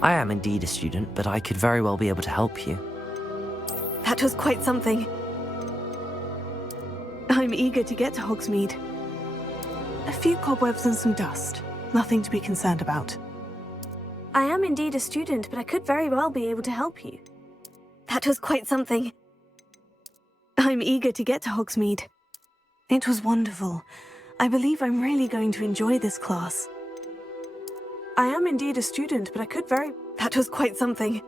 I am indeed a student, but I could very well be able to help you. That was quite something. I'm eager to get to Hogsmeade. A few cobwebs and some dust. Nothing to be concerned about. I am indeed a student, but I could very well be able to help you. That was quite something. I'm eager to get to Hogsmeade. It was wonderful. I believe I'm really going to enjoy this class. I am indeed a student, but I could very... That was quite something.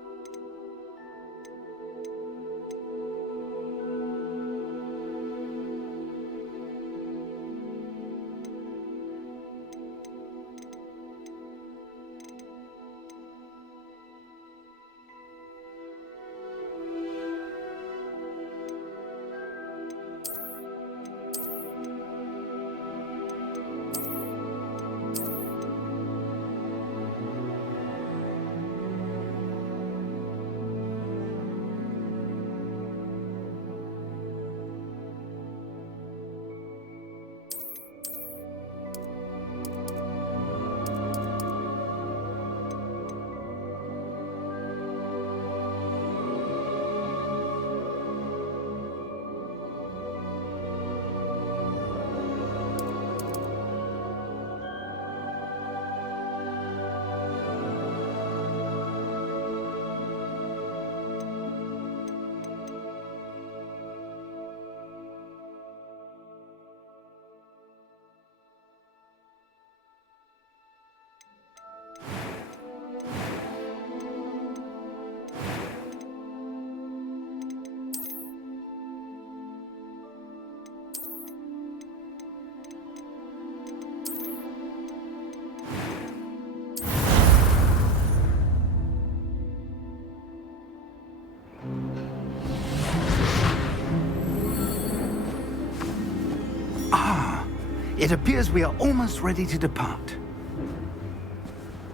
It appears we are almost ready to depart.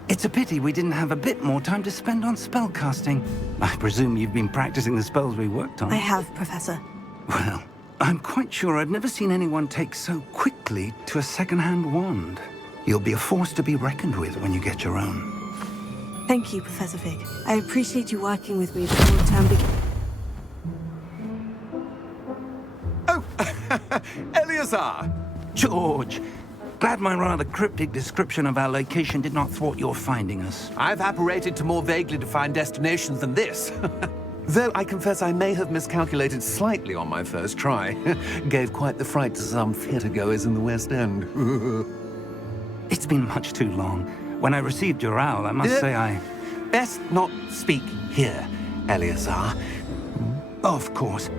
It's a pity we didn't have a bit more time to spend on spellcasting. I presume you've been practicing the spells we worked on. I have, Professor. Well, I'm quite sure I've never seen anyone take so quickly to a second-hand wand. You'll be a force to be reckoned with when you get your own. Thank you, Professor Fig. I appreciate you working with me before the term begins. Oh, Eleazar! George, glad my rather cryptic description of our location did not thwart your finding us. I've apparated to more vaguely defined destinations than this. Though I confess I may have miscalculated slightly on my first try. Gave quite the fright to some theatre-goers in the West End. It's been much too long. When I received your owl, I must say I... Best not speak here, Eleazar. Of course.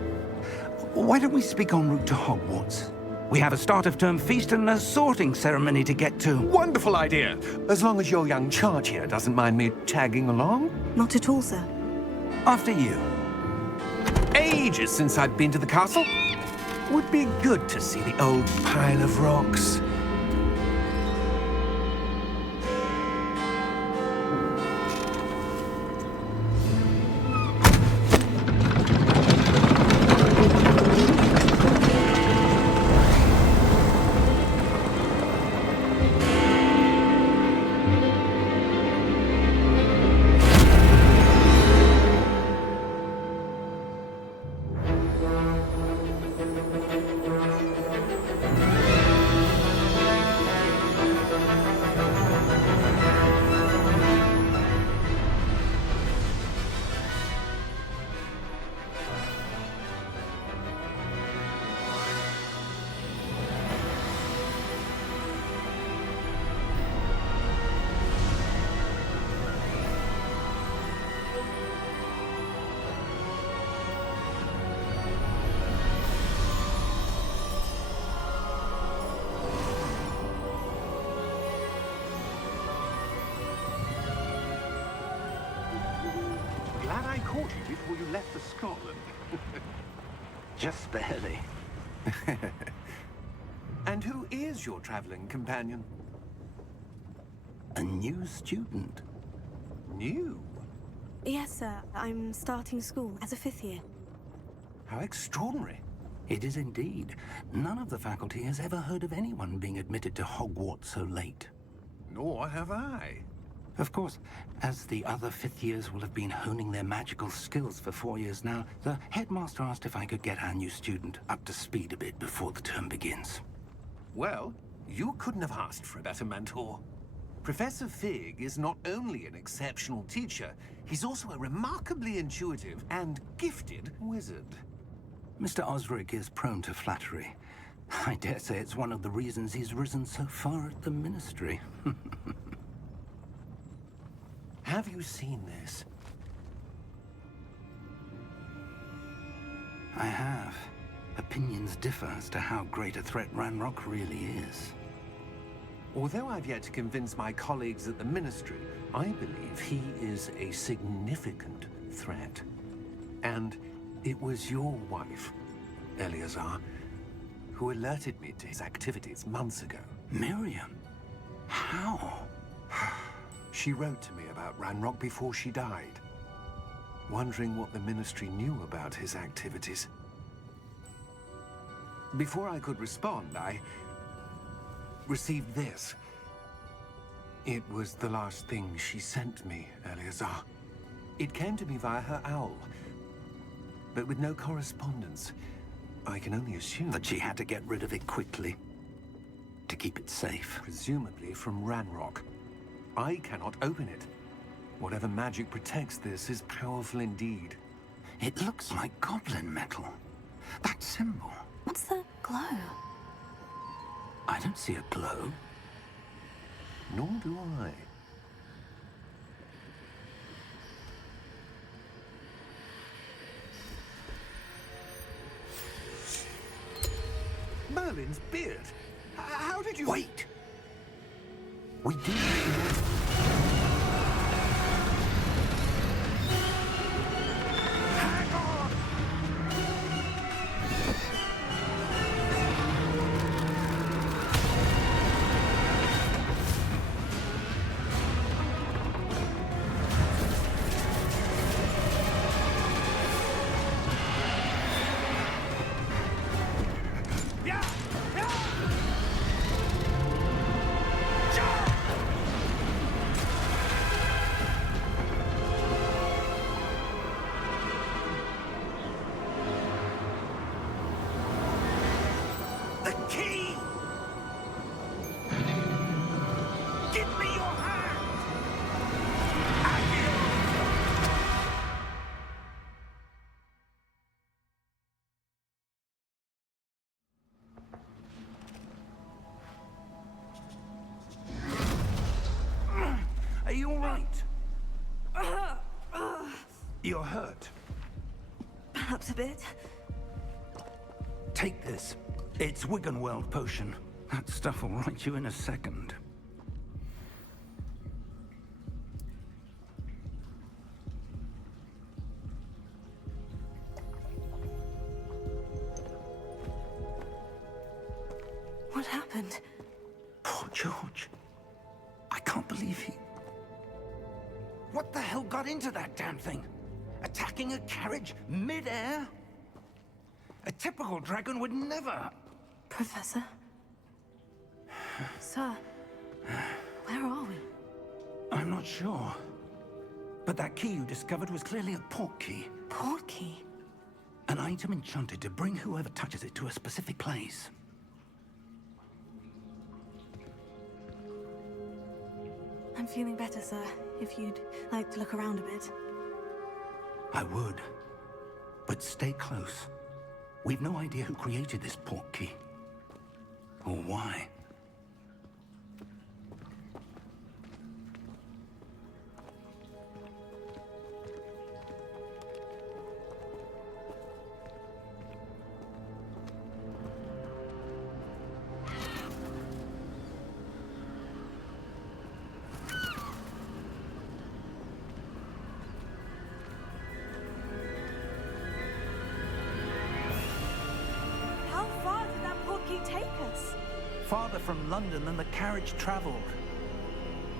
Why don't we speak en route to Hogwarts? We have a start-of-term feast and a sorting ceremony to get to. Wonderful idea! As long as your young charge here doesn't mind me tagging along. Not at all, sir. After you. Ages since I've been to the castle. Would be good to see the old pile of rocks. Glad I caught you before you left for Scotland. Just barely. And who is your traveling companion? A new student. New? Yes, sir. I'm starting school as a 5th year. How extraordinary. It is indeed. None of the faculty has ever heard of anyone being admitted to Hogwarts so late. Nor have I. Of course, as the other fifth years will have been honing their magical skills for 4 years now, the headmaster asked if I could get our new student up to speed a bit before the term begins. Well, you couldn't have asked for a better mentor. Professor Fig is not only an exceptional teacher, he's also a remarkably intuitive and gifted wizard. Mr. Osric is prone to flattery. I dare say it's one of the reasons he's risen so far at the Ministry. Have you seen this? I have. Opinions differ as to how great a threat Ranrock really is. Although I've yet to convince my colleagues at the Ministry, I believe he is a significant threat. And it was your wife, Eleazar, who alerted me to his activities months ago. Miriam? How? She wrote to me about Ranrock before she died, wondering what the Ministry knew about his activities. Before I could respond, I received this. It was the last thing she sent me, Eleazar. It came to me via her owl, but with no correspondence. I can only assume That she had to get rid of it quickly, to keep it safe. presumably from Ranrock. I cannot open it. Whatever magic protects this is powerful indeed. It looks like goblin metal. That symbol. What's the glow? I don't see a glow. Nor do I. Merlin's beard. How did you... Wait! We do... Hang on! Yeah! The key! Give me your hand! Are you all right? You're hurt. Perhaps a bit. Take this. It's Wiggenweld potion. That stuff will right you in a second. What happened? Poor George. I can't believe he... What the hell got into that damn thing? Attacking a carriage mid-air? A typical dragon would never... Professor? Sir, where are we? I'm not sure. But that key you discovered was clearly a port key. Port key? An item enchanted to bring whoever touches it to a specific place. I'm feeling better, sir. If you'd like to look around a bit. I would. But stay close. We've no idea who created this port key. Or why. How far did that port key take us? Farther from London than the carriage traveled.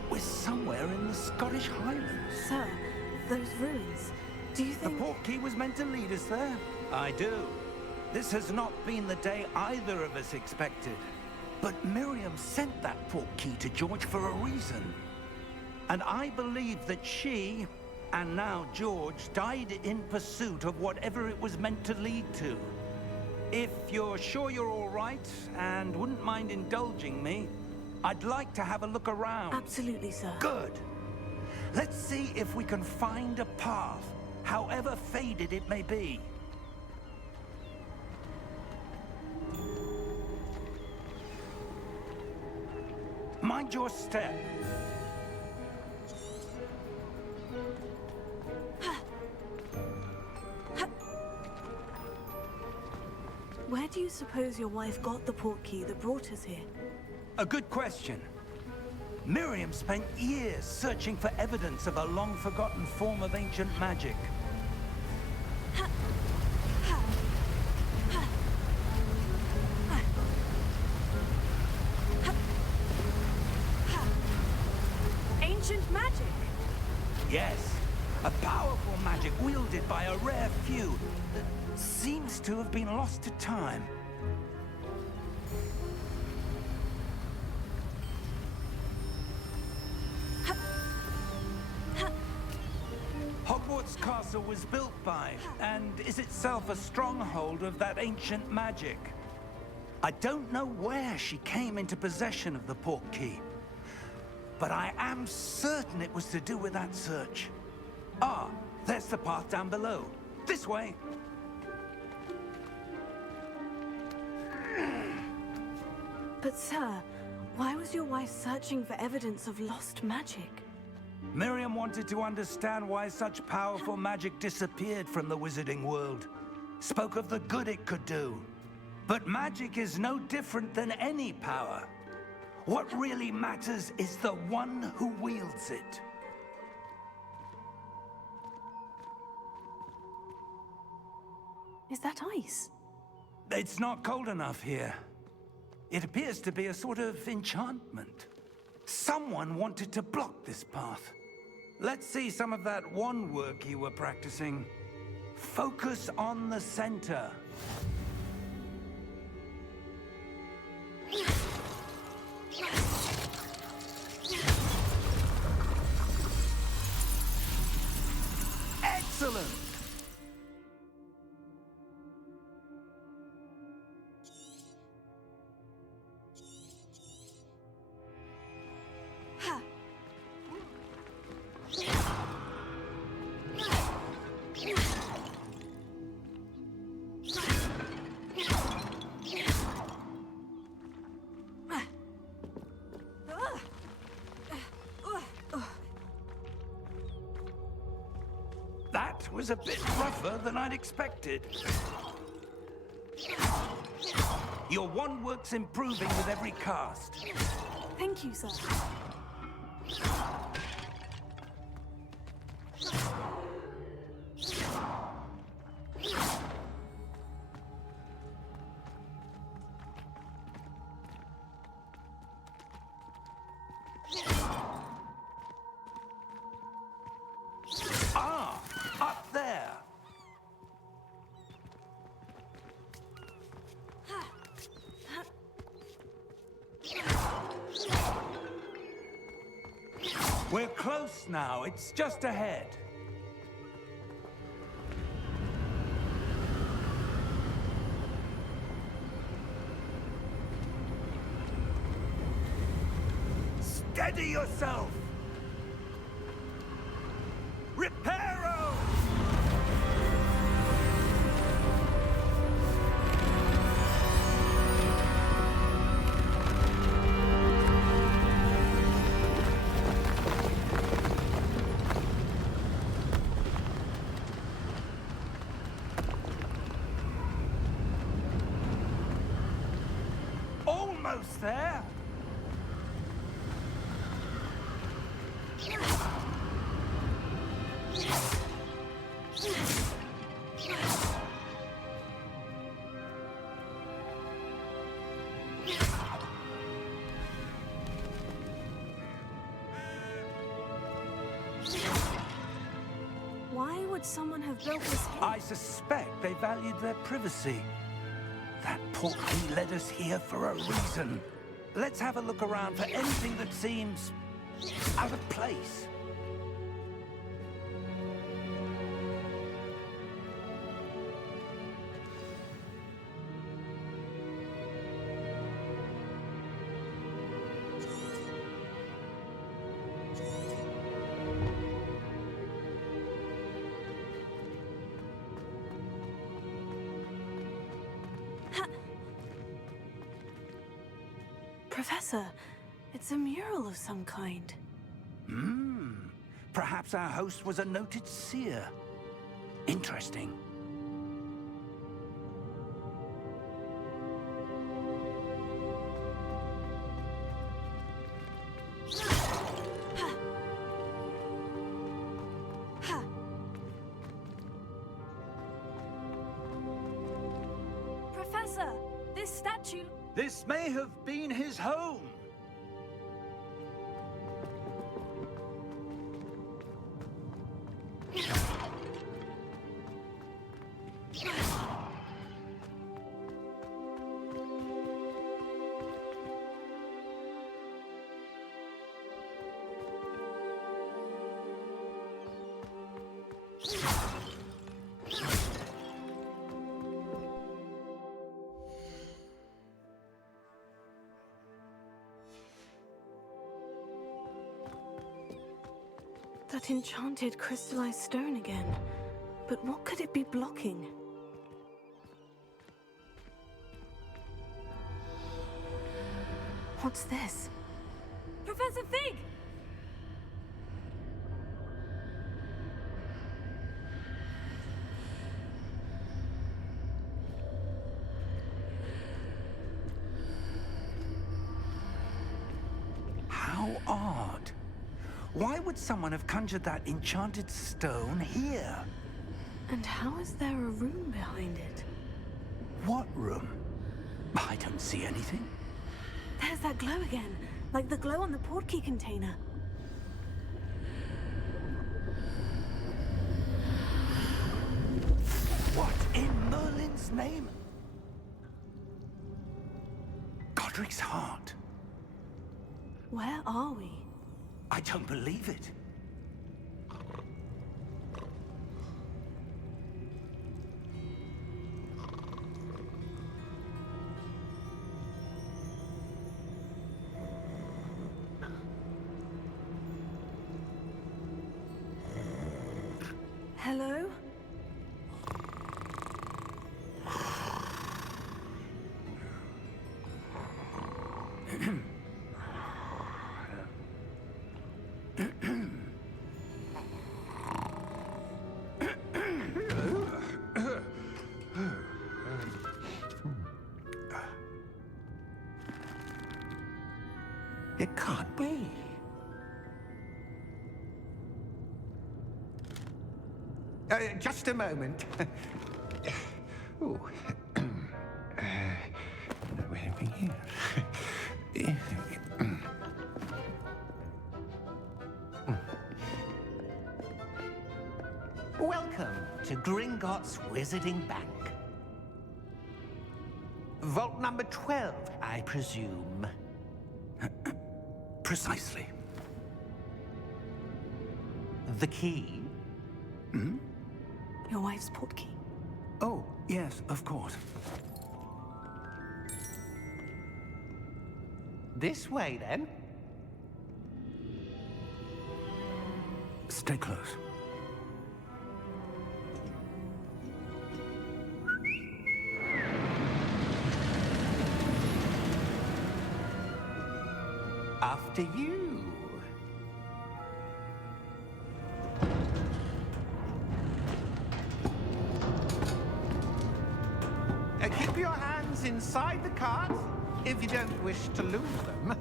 We're somewhere in the Scottish Highlands. Sir, those ruins. Do you The think... port key was meant to lead us there. I do. This has not been the day either of us expected. But Miriam sent that port key to George for a reason. And I believe that she, and now George, died in pursuit of whatever it was meant to lead to. If you're sure you're all right and wouldn't mind indulging me, I'd like to have a look around. Absolutely, sir. Good. Let's see if we can find a path, however faded it may be. Mind your step. Where do you suppose your wife got the portkey that brought us here? A good question. Miriam spent years searching for evidence of a long-forgotten form of ancient magic. Ancient magic? Yes, a powerful magic wielded by a rare few that seems to have been lost to time. Hogwarts Castle was built by, and is itself a stronghold of that ancient magic. I don't know where she came into possession of the portkey, but I am certain it was to do with that search. Ah, there's the path down below. This way. But sir, why was your wife searching for evidence of lost magic? Miriam wanted to understand why such powerful magic disappeared from the wizarding world. Spoke of the good it could do. But magic is no different than any power. What really matters is the one who wields it. Is that ice? It's not cold enough here. It appears to be a sort of enchantment. Someone wanted to block this path. Let's see some of that wand work you were practicing. Focus on the center. Excellent! That was a bit rougher than I'd expected. Your wand work's improving with every cast. Thank you, sir. Ah, up there. We're close now. It's just ahead. Steady yourself. Reparo! Almost there. Why would someone have built this here? I suspect they valued their privacy. That portkey led us here for a reason. Let's have a look around for anything that seems Out of place. Professor, it's a mural of some kind. Perhaps our host was a noted seer. Interesting. Professor, this statue... This may have been his home. That enchanted crystallized stone again. But what could it be blocking? What's this? Professor Fig! How odd. Why would someone have conjured that enchanted stone here? And how is there a room behind it? What room? I don't see anything. There's that glow again, like the glow on the portkey container. What in Merlin's name? Godric's heart. Where are we? I don't believe it. Hello? It can't be. Just a moment. Ooh. Where are we here? Welcome to Gringotts Wizarding Bank. Vault number 12, I presume. Precisely. The key? Your wife's portkey. Oh, yes, of course. This way, then. Stay close. After you. Keep your hands inside the cart if you don't wish to lose them.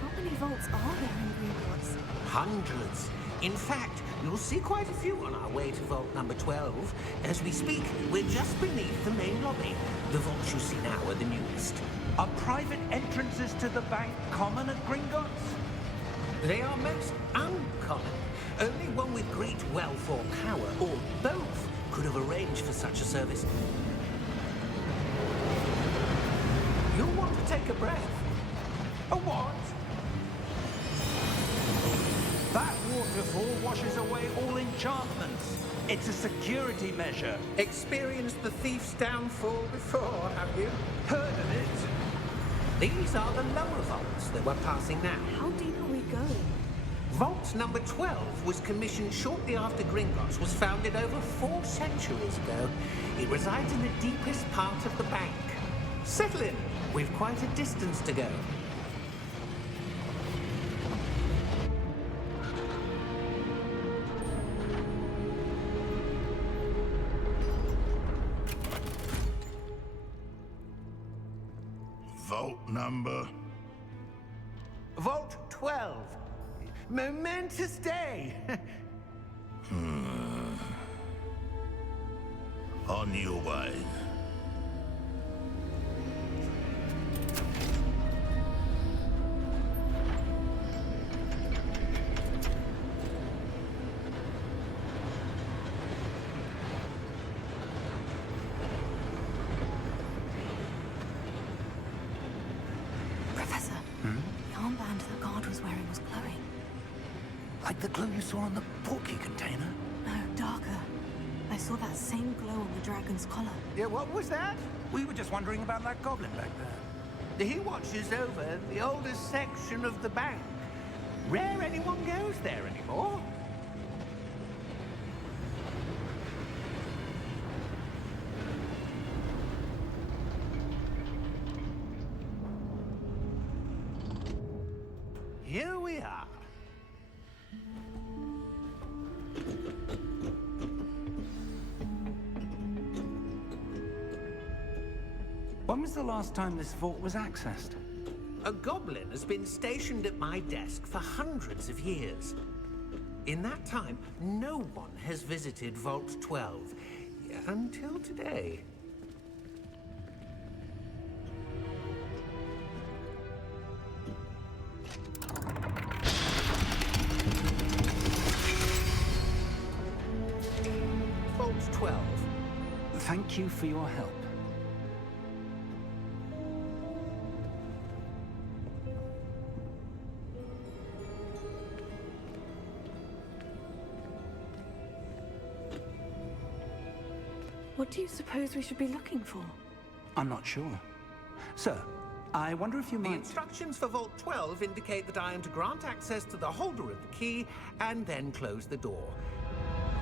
How many vaults are there in Hogwarts? Hundreds. In fact, you'll see quite a few on our way to vault number 12. As we speak, we're just beneath the main lobby. The vaults you see now are the newest. Are private entrances to the bank common at Gringotts? They are most uncommon. Only one with great wealth or power, or both, could have arranged for such a service. You'll want to take a breath. A what? That waterfall washes away all enchantments. It's a security measure. Experienced the thief's downfall before, have you? Heard of it? These are the lower vaults that we're passing now. How deep are we going? Vault number 12 was commissioned shortly after Gringotts was founded over 4 centuries ago. It resides in the deepest part of the bank. Settle in. We've quite a distance to go. Vault number? Vault 12. Momentous day. On your way. Professor, the armband the guard was wearing was glowing. Like the glow you saw on the portkey container? No, darker. I saw that same glow on the dragon's collar. Yeah, what was that? We were just wondering about that goblin back there. He watches over the oldest section of the bank. Rare anyone goes there anymore. Here we are. When was the last time this vault was accessed? A goblin has been stationed at my desk for hundreds of years. In that time, no one has visited Vault 12, yet until today. Vault 12. Thank you for your help. What do you suppose we should be looking for? I'm not sure. Sir, I wonder if you The might... instructions for Vault 12 indicate that I am to grant access to the holder of the key and then close the door.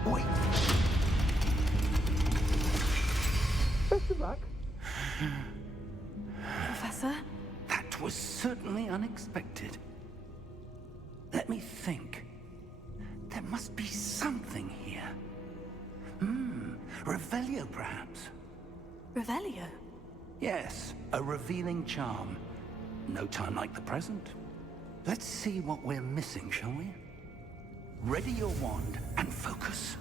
Wait! Best of luck. Professor? That was certainly unexpected. Let me think. There must be something here. Revelio, perhaps? Revelio? Yes, a revealing charm. No time like the present. Let's see what we're missing, shall we? Ready your wand and focus.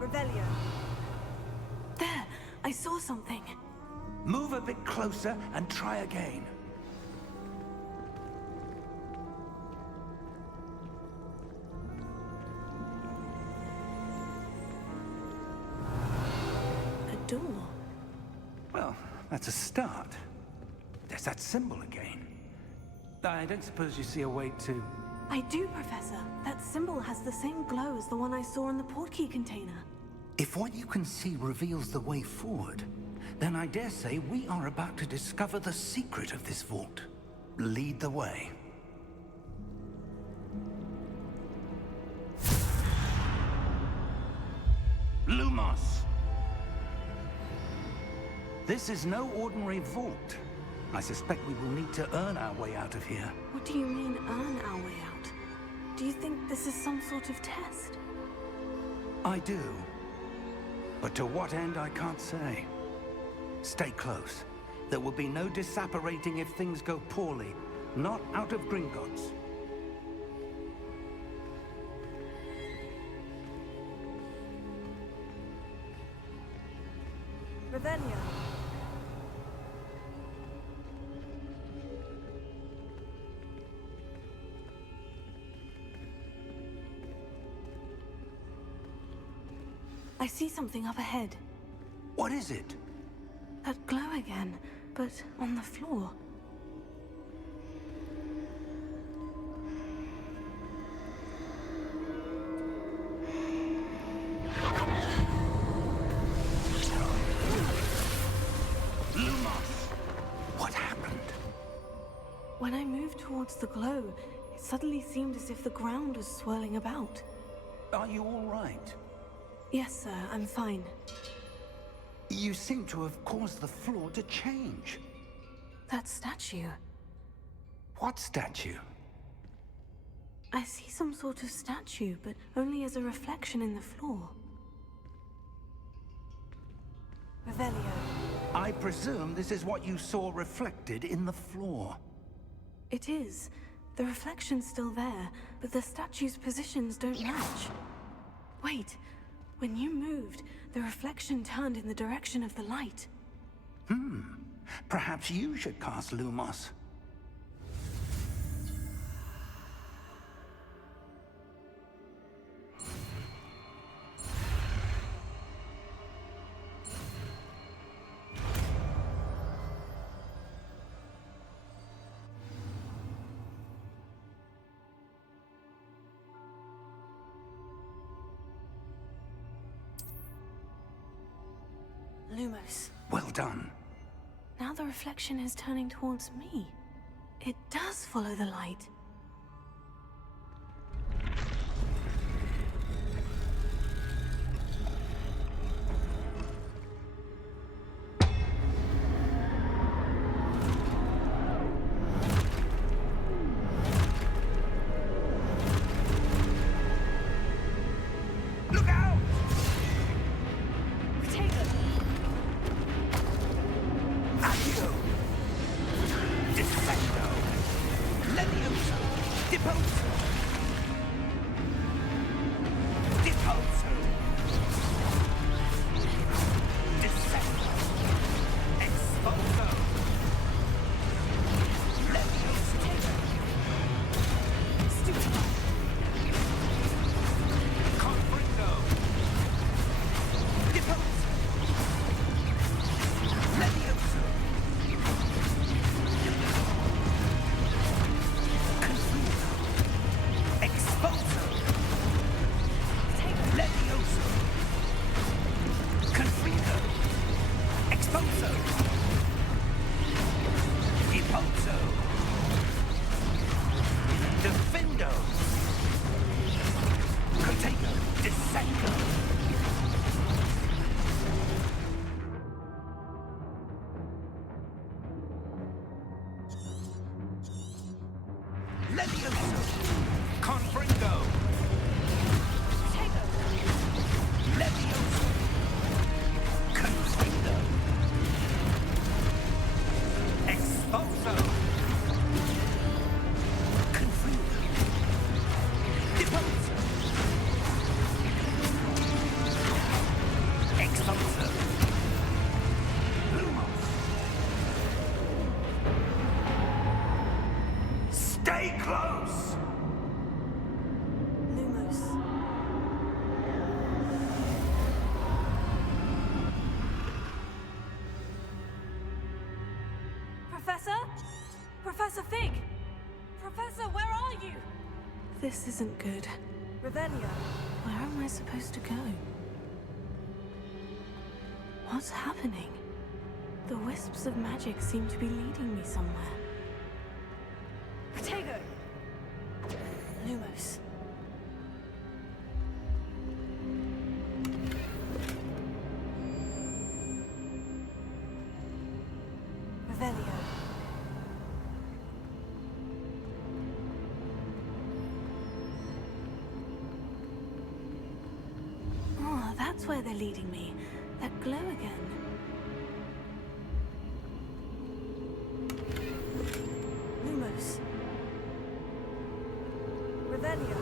Revelio. There! I saw something. Move a bit closer and try again. A door. Well, that's a start. There's that symbol again. I don't suppose you see a way to... I do, Professor. That symbol has the same glow as the one I saw in the portkey container. If what you can see reveals the way forward, then I dare say we are about to discover the secret of this vault. Lead the way. Lumos! This is no ordinary vault. I suspect we will need to earn our way out of here. What do you mean, earn our way out? Do you think this is some sort of test? I do. But to what end, I can't say. Stay close. There will be no disapparating if things go poorly. Not out of Gringotts. Revelio. I see something up ahead. What is it? That glow again, but on the floor. What happened? When I moved towards the glow, it suddenly seemed as if the ground was swirling about. Are you all right? Yes, sir, I'm fine. You seem to have caused the floor to change. That statue. What statue? I see some sort of statue, but only as a reflection in the floor. Revelio. I presume this is what you saw reflected in the floor. It is. The reflection's still there, but the statue's positions don't match. Wait. When you moved, the reflection turned in the direction of the light. Perhaps you should cast Lumos. Lumos. Well done. Now the reflection is turning towards me. It does follow the light. Look out! Accio! Defendo! Levioso! Deposo! Deposo! Descendo! Exposo! Levioso! Stupido! Confringo! Deposo! Levioso! Exposo! Levioso! Confringo! Exposo! Deposo! Defendo! Contago! Descendo! Levioso! Confringo! Levioso! Confringo! Exposo! Confringo! Deposo! Exposo! Lumos! Stay close! Lumos. Professor? Professor Fig! Professor, where are you? This isn't good. Revelio. Where am I supposed to go? What's happening? The wisps of magic seem to be leading me somewhere. Protego! Lumos. Revelio. Oh, that's where they're leading me. That glow again. Lumos. Revelio.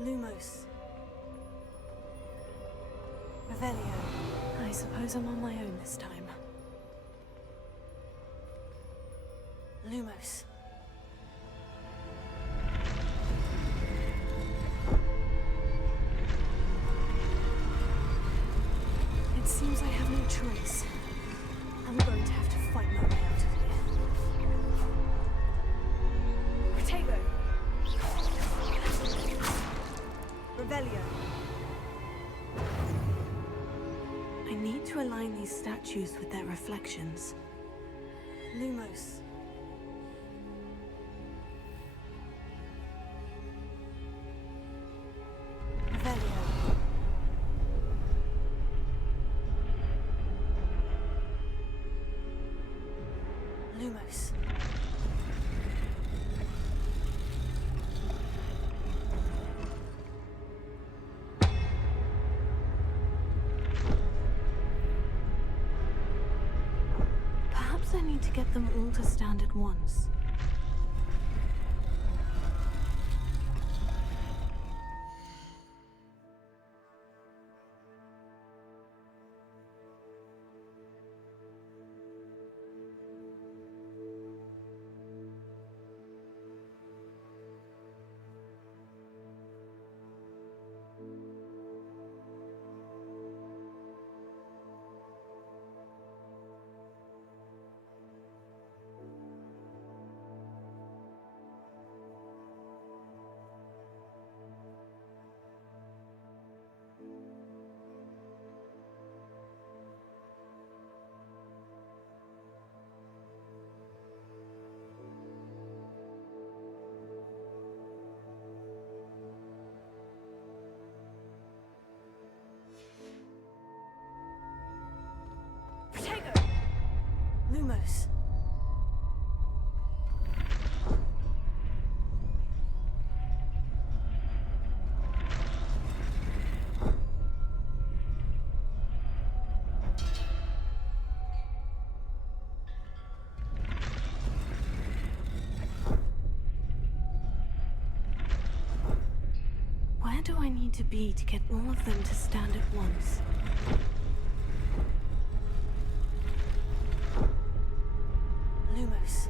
Lumos. Revelio. I suppose I'm on my own this time. Lumos. It seems I have no choice. I'm going to have to fight my way out of here. Protego. Revelio. I need to align these statues with their reflections. Lumos. Revelio. Lumos. Perhaps I need to get them all to stand at once. Protego. Lumos. Where do I need to be to get all of them to stand at once? Lumos.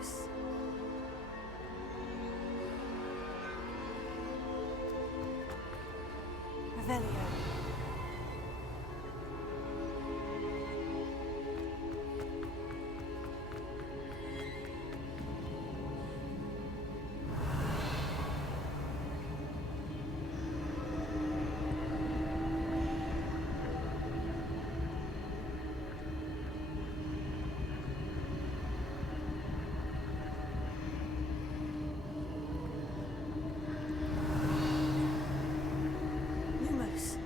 Lumos. Revelio. Lumos.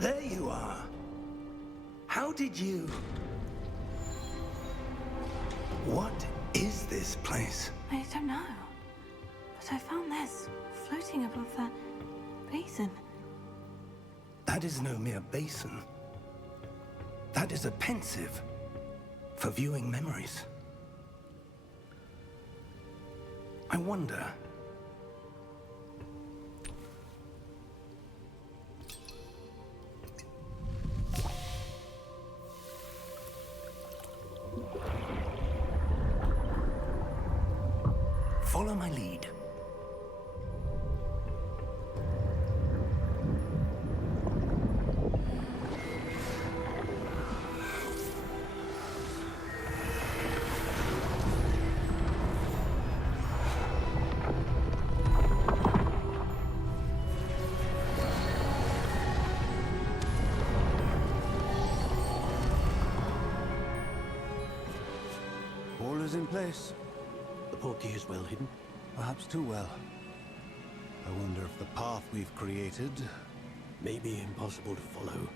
There you are. How did you... What is this place? I don't know. But I found this floating above that basin. That is no mere basin. That is a pensive for viewing memories. I wonder... Follow my lead. All is in place. The portkey is well hidden. Perhaps too well. I wonder if the path we've created... May be impossible to follow.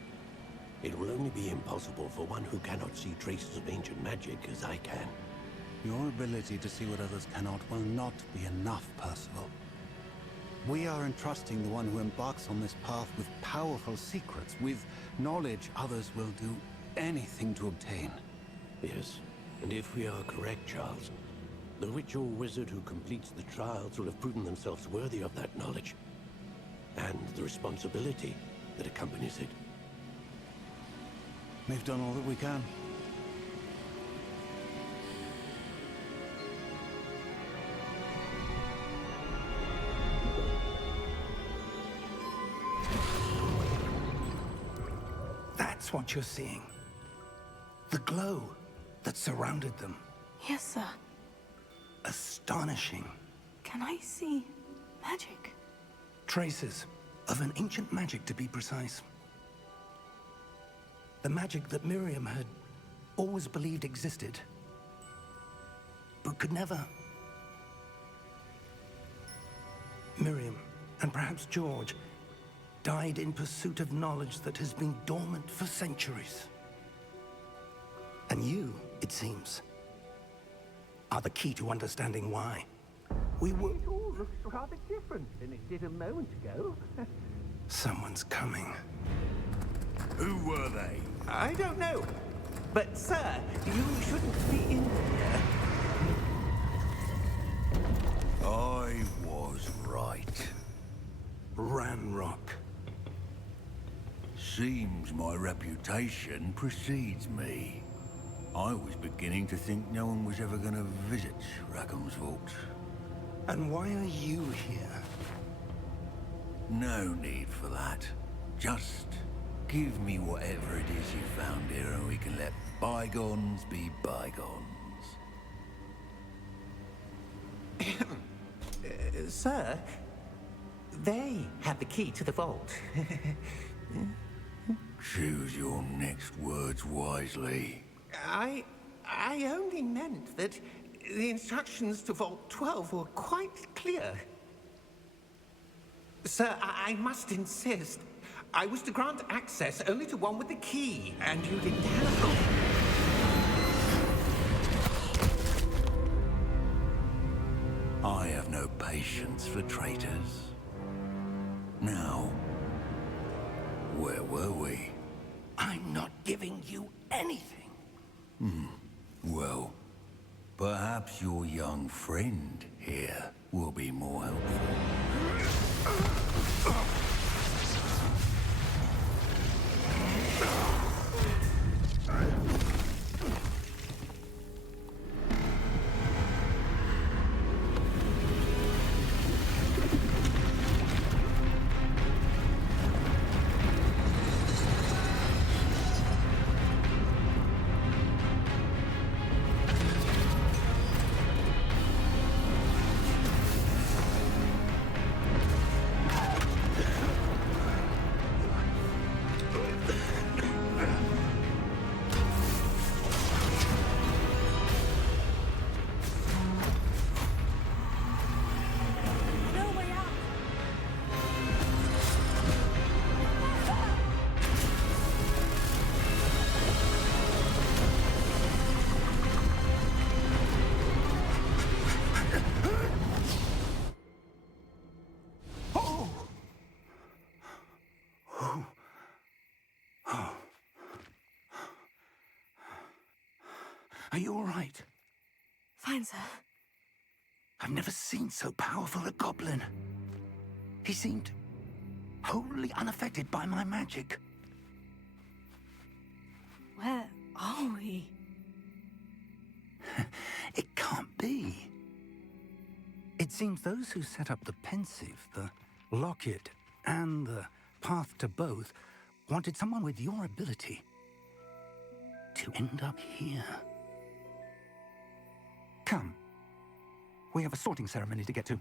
It will only be impossible for one who cannot see traces of ancient magic as I can. Your ability to see what others cannot will not be enough, Percival. We are entrusting the one who embarks on this path with powerful secrets, with knowledge others will do anything to obtain. Yes, and if we are correct, Charles, the witch or wizard who completes the trials will have proven themselves worthy of that knowledge, and the responsibility that accompanies it. We've done all that we can. That's what you're seeing. The glow that surrounded them. Yes, sir. Astonishing. Can I see magic? Traces of an ancient magic, to be precise. The magic that Miriam had always believed existed, but could never. Miriam, and perhaps George, died in pursuit of knowledge that has been dormant for centuries. And you, it seems, are the key to understanding why. We were... It all looks rather different than it did a moment ago. Someone's coming. Who were they? I don't know. But, sir, you shouldn't be in here. I was right. Ranrock. Seems my reputation precedes me. I was beginning to think no one was ever going to visit Rackham's vault. And why are you here? No need for that. Just give me whatever it is you found here and we can let bygones be bygones. Sir, they have the key to the vault. Choose your next words wisely. I only meant that the instructions to Vault 12 were quite clear. Sir, I must insist. I was to grant access only to one with the key, and you didn't have it. I have no patience for traitors. Now, where were we? I'm not giving you anything. Well, perhaps your young friend here will be more helpful. Are you all right? Fine, sir. I've never seen so powerful a goblin. He seemed wholly unaffected by my magic. Where are we? It can't be. It seems those who set up the pensive, the locket, and the path to both wanted someone with your ability to end up here. Come. We have a sorting ceremony to get to.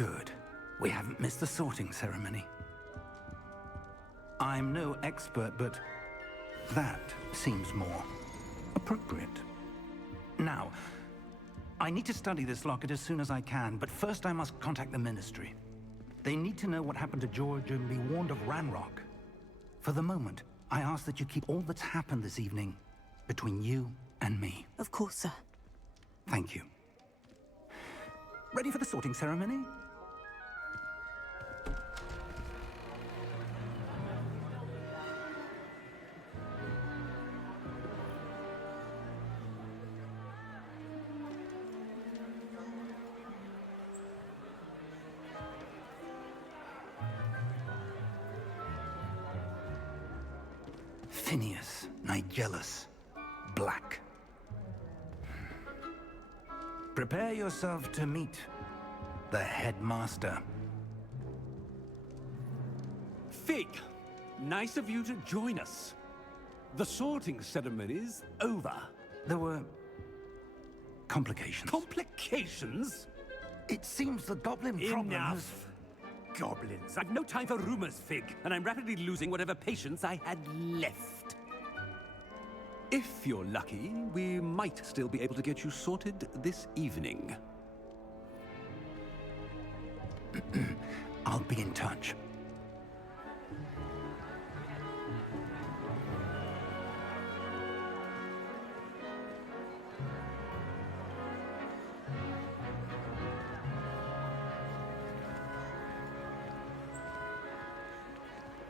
Good. We haven't missed the sorting ceremony. I'm no expert, but that seems more appropriate. Now, I need to study this locket as soon as I can, but first I must contact the Ministry. They need to know what happened to George and be warned of Ranrock. For the moment, I ask that you keep all that's happened this evening between you and me. Of course, sir. Thank you. Ready for the sorting ceremony? Phineas, Nigellus, Black. Prepare yourself to meet the headmaster. Fig, nice of you to join us. The sorting ceremony's over. There were complications. Complications? It seems the goblin problem has... Enough! Goblins. I've no time for rumors, Fig, and I'm rapidly losing whatever patience I had left. If you're lucky, we might still be able to get you sorted this evening. I'll be in touch.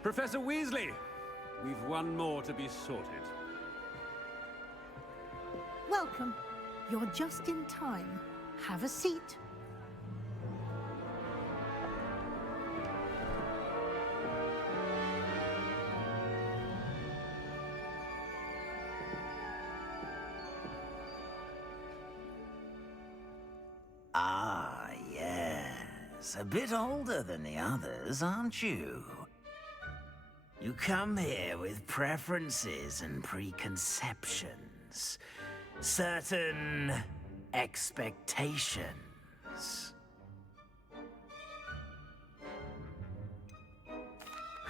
Professor Weasley, we've one more to be sorted. Welcome. You're just in time. Have a seat. Ah, yes. A bit older than the others, aren't you? You come here with preferences and preconceptions. Certain expectations.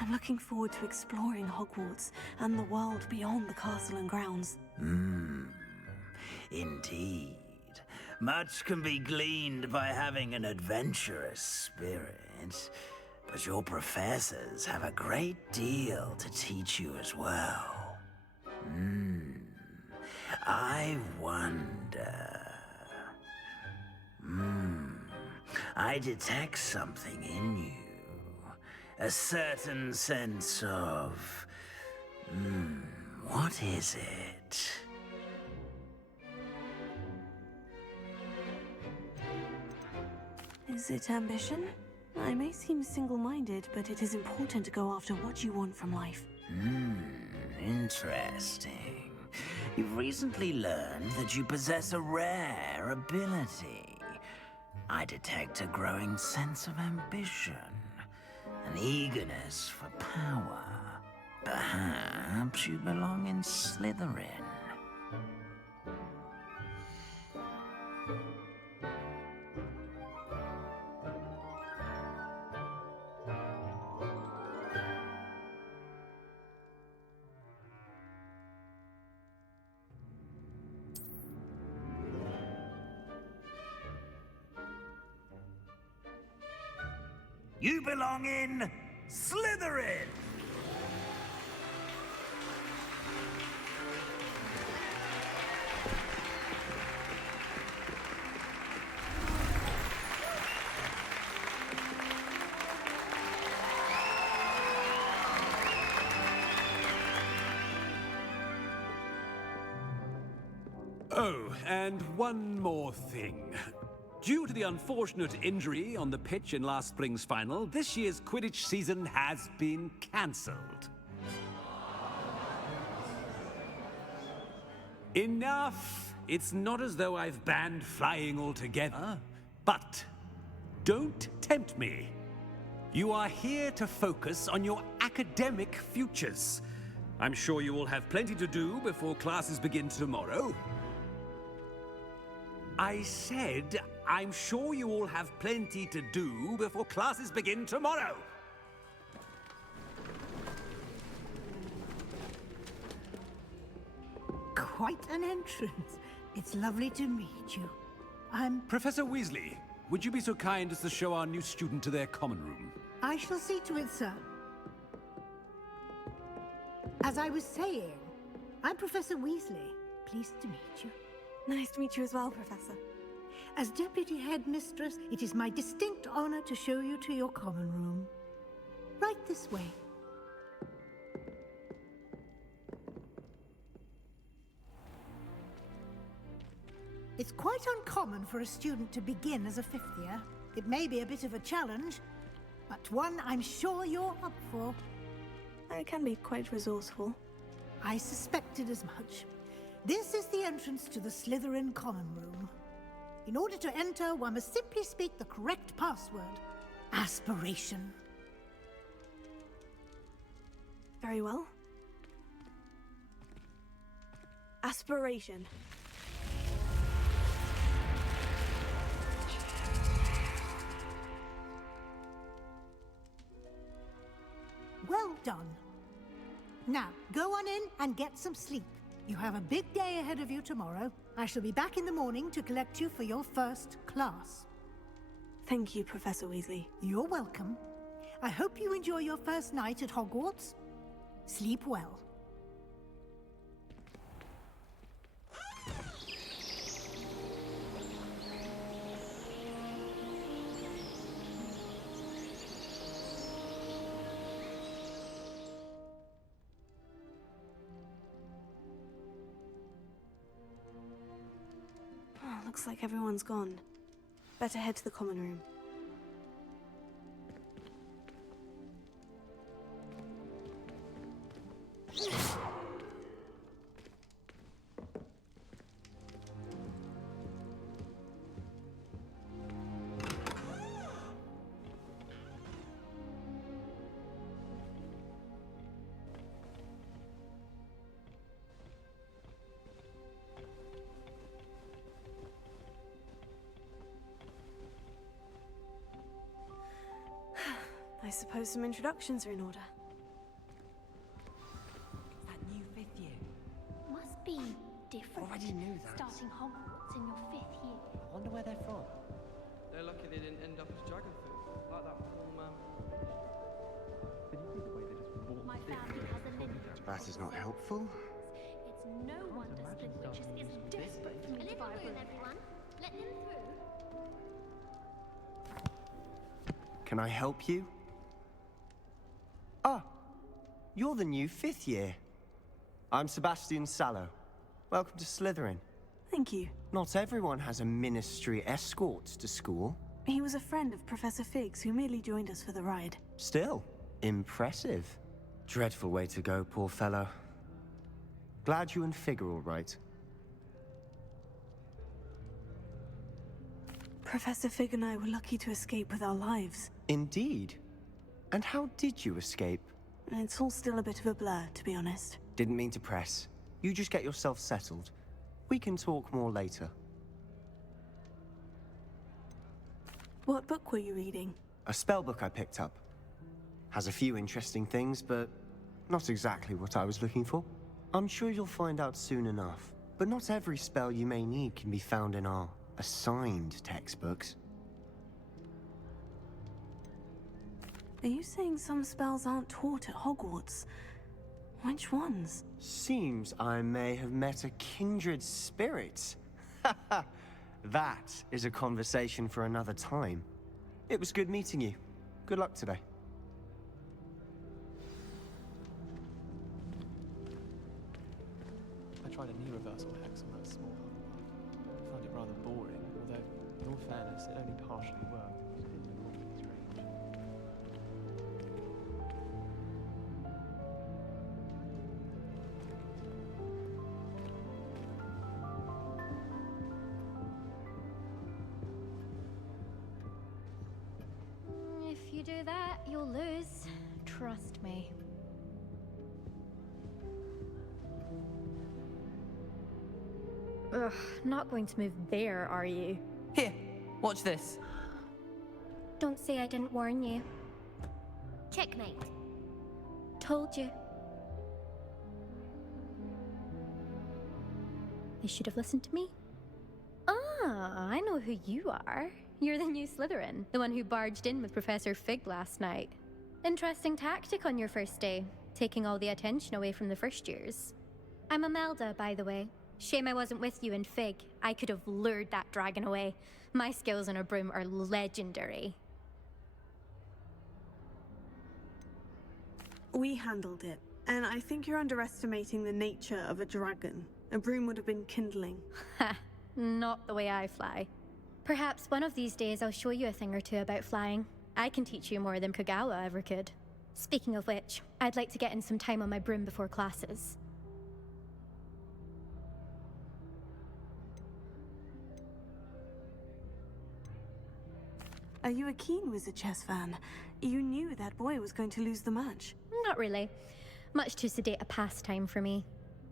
I'm looking forward to exploring Hogwarts and the world beyond the castle and grounds. Indeed. Much can be gleaned by having an adventurous spirit, but your professors have a great deal to teach you as well. I wonder... I detect something in you. A certain sense of... what is it? Is it ambition? I may seem single-minded, but it is important to go after what you want from life. Interesting. You've recently learned that you possess a rare ability. I detect a growing sense of ambition, an eagerness for power. Perhaps you belong in Slytherin. You belong in Slytherin! Oh, and one more thing. Due to the unfortunate injury on the pitch in last spring's final, this year's Quidditch season has been cancelled. Enough! It's not as though I've banned flying altogether, but don't tempt me. You are here to focus on your academic futures. I'm sure you will have plenty to do before classes begin tomorrow. I said, I'm sure you all have plenty to do before classes begin tomorrow. Quite an entrance. It's lovely to meet you. I'm... Professor Weasley, would you be so kind as to show our new student to their common room? I shall see to it, sir. As I was saying, I'm Professor Weasley. Pleased to meet you. Nice to meet you as well, Professor. As Deputy Headmistress, it is my distinct honor to show you to your common room. Right this way. It's quite uncommon for a student to begin as a fifth year. It may be a bit of a challenge, but one I'm sure you're up for. I can be quite resourceful. I suspected as much. This is the entrance to the Slytherin common room. In order to enter, one must simply speak the correct password. Aspiration. Very well. Aspiration. Well done. Now, go on in and get some sleep. You have a big day ahead of you tomorrow. I shall be back in the morning to collect you for your first class. Thank you, Professor Weasley. You're welcome. I hope you enjoy your first night at Hogwarts. Sleep well. Looks like everyone's gone. Better head to the common room. I suppose some introductions are in order. That new fifth year. Must be different. Already knew that. Starting Hogwarts in your fifth year. I wonder where they're from. They're lucky they didn't end up as dragon food, like that poor man. Did you see the way they just walked My founding cousin Lily. That is not helpful. It's no wonder Split Witches is desperate for me to buy a room. Everyone, let them through. Can I help you? Ah, you're the new fifth year. I'm Sebastian Sallow. Welcome to Slytherin. Thank you. Not everyone has a ministry escort to school. He was a friend of Professor Fig's who merely joined us for the ride. Still, impressive. Dreadful way to go, poor fellow. Glad you and Fig are all right. Professor Fig and I were lucky to escape with our lives. Indeed. And how did you escape? It's all still a bit of a blur, to be honest. Didn't mean to press. You just get yourself settled. We can talk more later. What book were you reading? A spell book I picked up. Has a few interesting things, but not exactly what I was looking for. I'm sure you'll find out soon enough. But not every spell you may need can be found in our assigned textbooks. Are you saying some spells aren't taught at Hogwarts? Which ones? Seems I may have met a kindred spirit. That is a conversation for another time. It was good meeting you. Good luck today. I tried a new reversal hex on that small Hufflepuff. I found it rather boring, although, in all fairness, it only partially worked. Strange. If you do that, you'll lose. Trust me. Ugh, not going to move there, are you? Here, watch this. Don't say I didn't warn you. Checkmate. Told you. You should have listened to me. Ah, I know who you are. You're the new Slytherin, the one who barged in with Professor Fig last night. Interesting tactic on your first day, taking all the attention away from the first years. I'm Imelda, by the way. Shame I wasn't with you in Fig. I could have lured that dragon away. My skills on a broom are legendary. We handled it, and I think you're underestimating the nature of a dragon. A broom would have been kindling. Ha, not the way I fly. Perhaps one of these days I'll show you a thing or two about flying. I can teach you more than Kagawa ever could. Speaking of which, I'd like to get in some time on my broom before classes. Are you a keen wizard chess fan? You knew that boy was going to lose the match. Not really. Much too sedate a pastime for me.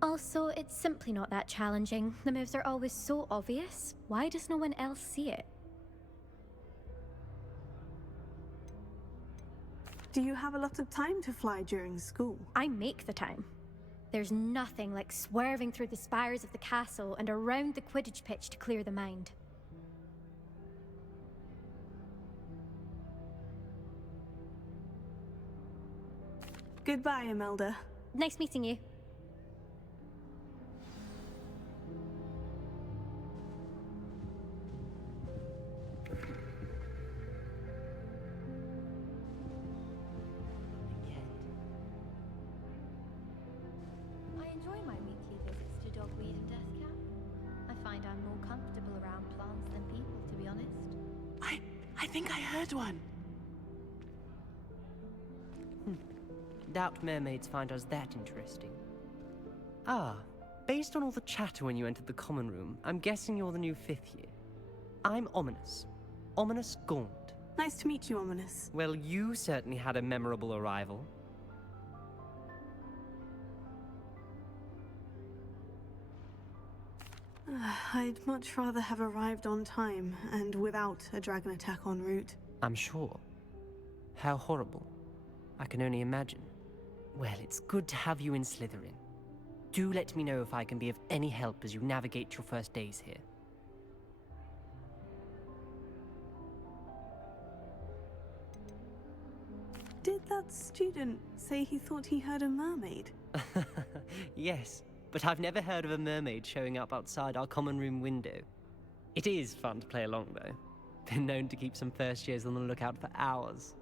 Also, it's simply not that challenging. The moves are always so obvious. Why does no one else see it? Do you have a lot of time to fly during school? I make the time. There's nothing like swerving through the spires of the castle and around the Quidditch pitch to clear the mind. Goodbye, Imelda. Nice meeting you. I enjoy my weekly visits to Dogweed and Deathcap. I find I'm more comfortable around plants than people, to be honest. I think I heard one. Doubt mermaids find us that interesting. Ah, based on all the chatter when you entered the common room, I'm guessing you're the new 5th year. I'm Ominous. Ominous Gaunt. Nice to meet you, Ominous. Well, you certainly had a memorable arrival. I'd much rather have arrived on time and without a dragon attack en route. I'm sure. How horrible. I can only imagine. Well, it's good to have you in Slytherin. Do let me know if I can be of any help as you navigate your first days here. Did that student say he thought he heard a mermaid? Yes, but I've never heard of a mermaid showing up outside our common room window. It is fun to play along, though. Been known to keep some first years on the lookout for hours.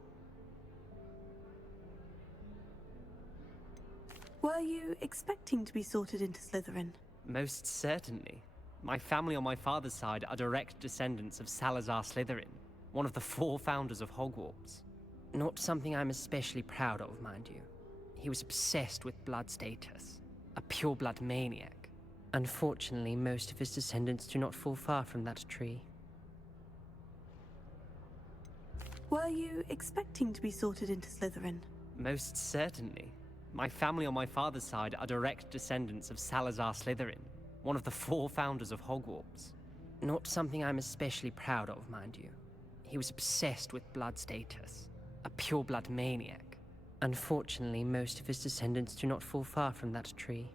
Were you expecting to be sorted into Slytherin? Most certainly. My family on my father's side are direct descendants of Salazar Slytherin, one of the 4 founders of Hogwarts. Not something I'm especially proud of, mind you. He was obsessed with blood status, a pure-blood maniac. Unfortunately, most of his descendants do not fall far from that tree. Were you expecting to be sorted into Slytherin? Most certainly. My family on my father's side are direct descendants of Salazar Slytherin, one of the 4 founders of Hogwarts. Not something I'm especially proud of, mind you. He was obsessed with blood status, a pure-blood maniac. Unfortunately, most of his descendants do not fall far from that tree.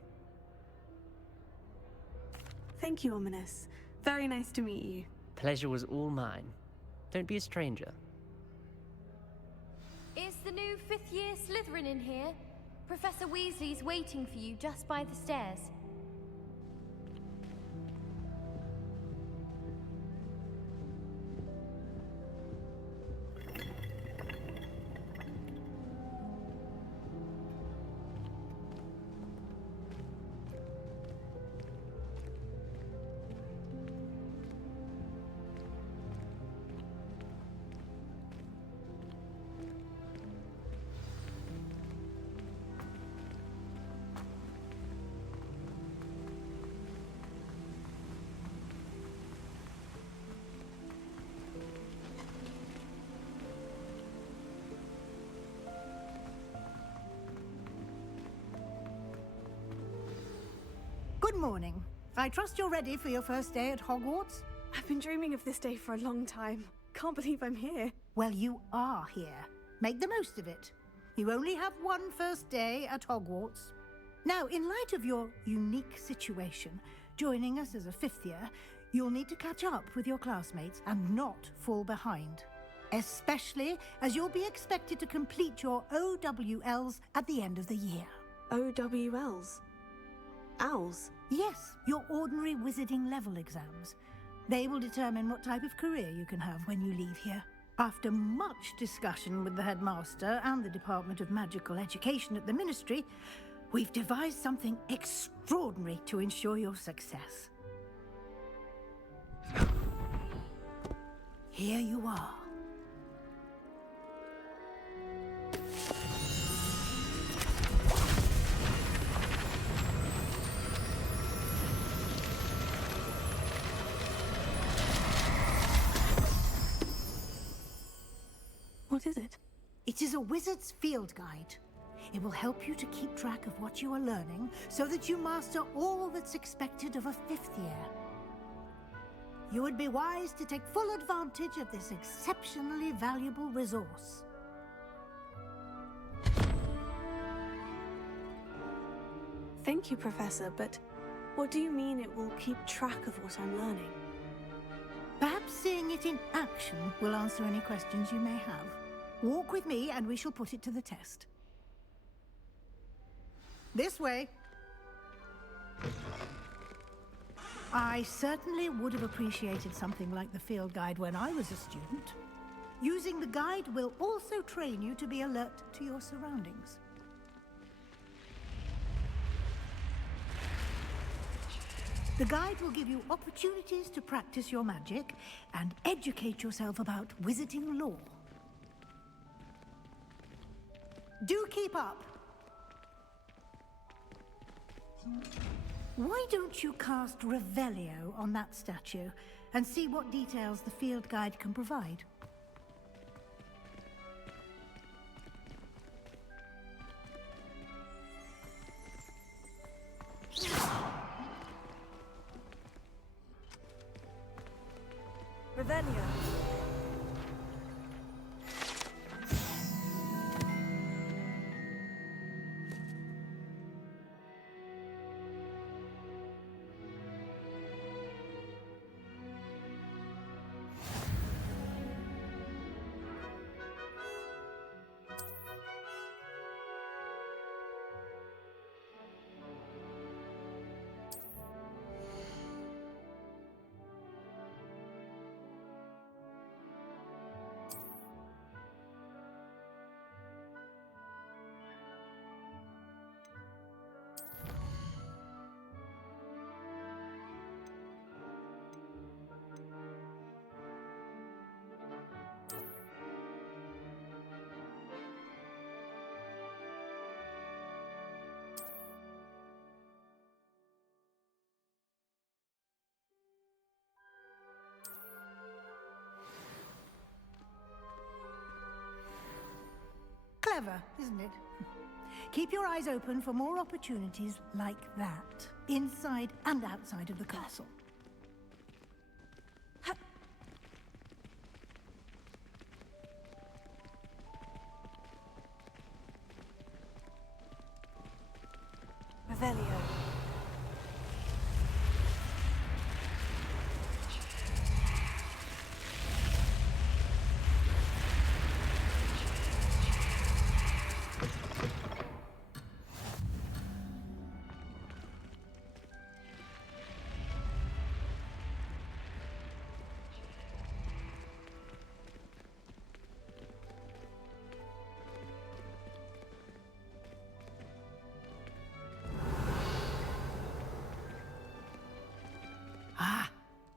Thank you, Ominous. Very nice to meet you. Pleasure was all mine. Don't be a stranger. Is the new 5th year Slytherin in here? Professor Weasley's waiting for you just by the stairs. Good morning. I trust you're ready for your first day at Hogwarts? I've been dreaming of this day for a long time. Can't believe I'm here. Well, you are here. Make the most of it. You only have one first day at Hogwarts. Now, in light of your unique situation, joining us as a fifth year, you'll need to catch up with your classmates and not fall behind. Especially as you'll be expected to complete your OWLs at the end of the year. OWLs? Owls? Yes, your ordinary wizarding level exams. They will determine what type of career you can have when you leave here. After much discussion with the headmaster and the Department of Magical Education at the Ministry, we've devised something extraordinary to ensure your success. Here you are. What is it? It is a wizard's field guide. It will help you to keep track of what you are learning so that you master all that's expected of a fifth year. You would be wise to take full advantage of this exceptionally valuable resource. Thank you, Professor, but what do you mean it will keep track of what I'm learning? Perhaps seeing it in action will answer any questions you may have. Walk with me and we shall put it to the test. This way. I certainly would have appreciated something like the field guide when I was a student. Using the guide will also train you to be alert to your surroundings. The guide will give you opportunities to practice your magic and educate yourself about wizarding lore. Do keep up! Why don't you cast Revelio on that statue and see what details the field guide can provide? Revelio. Clever, isn't it? Keep your eyes open for more opportunities like that, inside and outside of the castle. Revelio.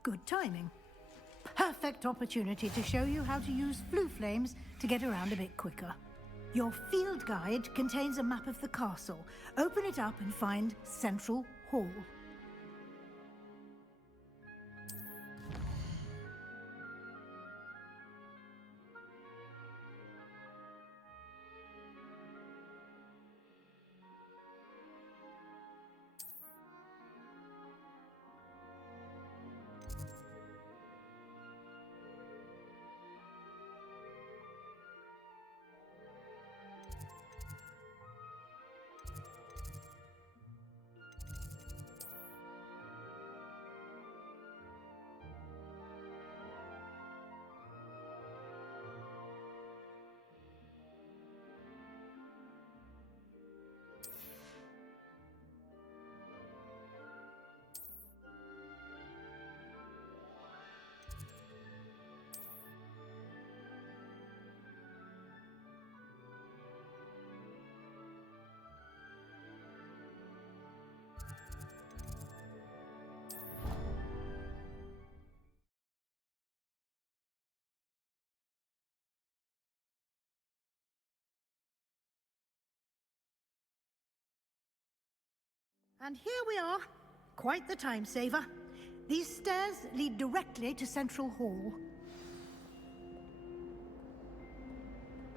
Good timing. Perfect opportunity to show you how to use flue flames to get around a bit quicker. Your field guide contains a map of the castle. Open it up and find Central Hall. And here we are. Quite the time saver. These stairs lead directly to Central Hall.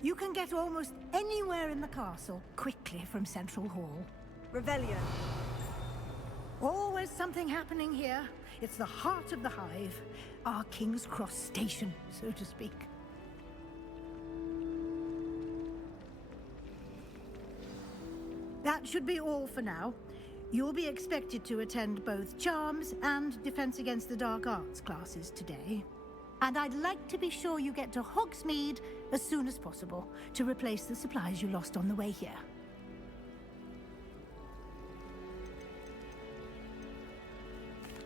You can get almost anywhere in the castle quickly from Central Hall. Revelio. Always something happening here. It's the heart of the Hive. Our King's Cross station, so to speak. That should be all for now. You'll be expected to attend both Charms and Defense Against the Dark Arts classes today. And I'd like to be sure you get to Hogsmeade as soon as possible to replace the supplies you lost on the way here.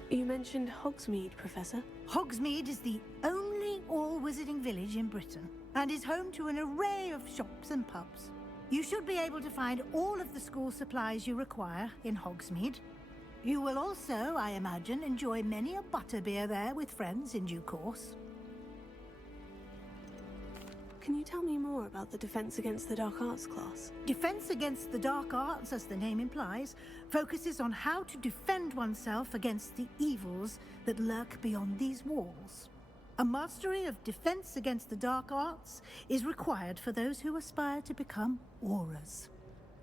You mentioned Hogsmeade, Professor. Hogsmeade is the only all-wizarding village in Britain and is home to an array of shops and pubs. You should be able to find all of the school supplies you require in Hogsmeade. You will also, I imagine, enjoy many a butterbeer there with friends in due course. Can you tell me more about the Defense Against the Dark Arts class? Defense Against the Dark Arts, as the name implies, focuses on how to defend oneself against the evils that lurk beyond these walls. A mastery of Defense Against the Dark Arts is required for those who aspire to become Aurors.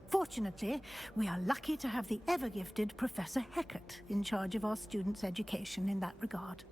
Fortunately, we are lucky to have the ever-gifted Professor Hecat in charge of our students' education in that regard.